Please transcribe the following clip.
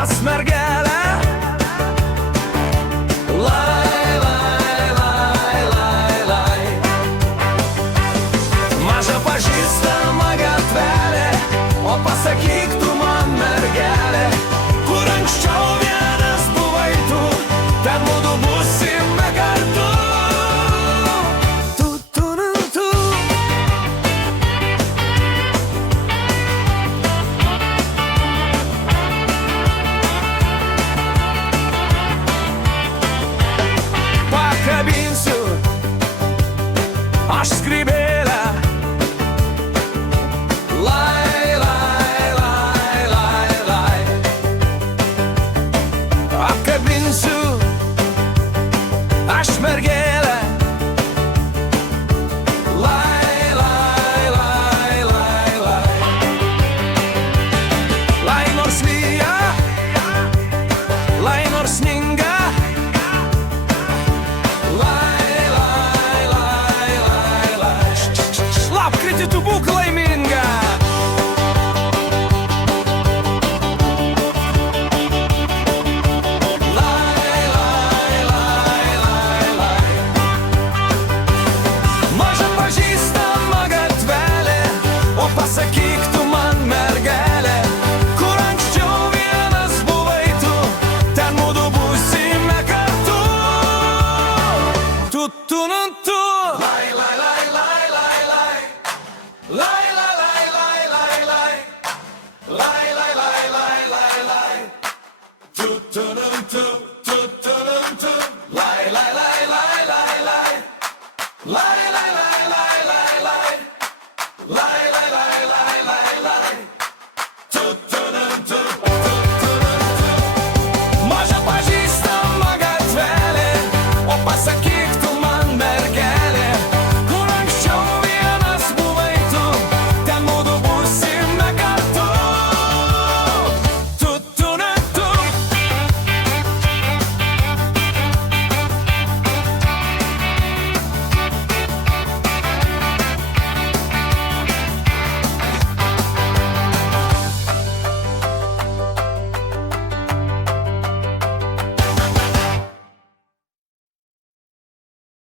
pas mergelę. Lai, lai, lai, lai, lai. Maža pažįstama gatvelė, o pasakyk tu man, mergelė, kur anksčiau vienas buvai tu, ten mudu būsime kartu. Tu, tu, tu, tu. Pakabinsiu aš skrybėlę. Lai, lai, lai, lai, lai. Apkabinsiu aš mergelę. Lai, lai, lai, lai, lai. Lai nors lyja, lai nors sninga. Lai, lai, lai, lai, lai. Lapkritį tu būk laiminga. Lai, lai, lai, lai, lai. Maža pažįstama gatvelė, o pasakyk tu man, mergelė, kur anksčiau vienas buvai tu, ten mudu būsime kartu. Tu, tu, nu, tu. Lai, lai, lai, lai, lai, lai. Lai, lai, lai, lai, lai, lai. Lai, lai, lai, lai, lai, lai. Tu, tu, nu, tu.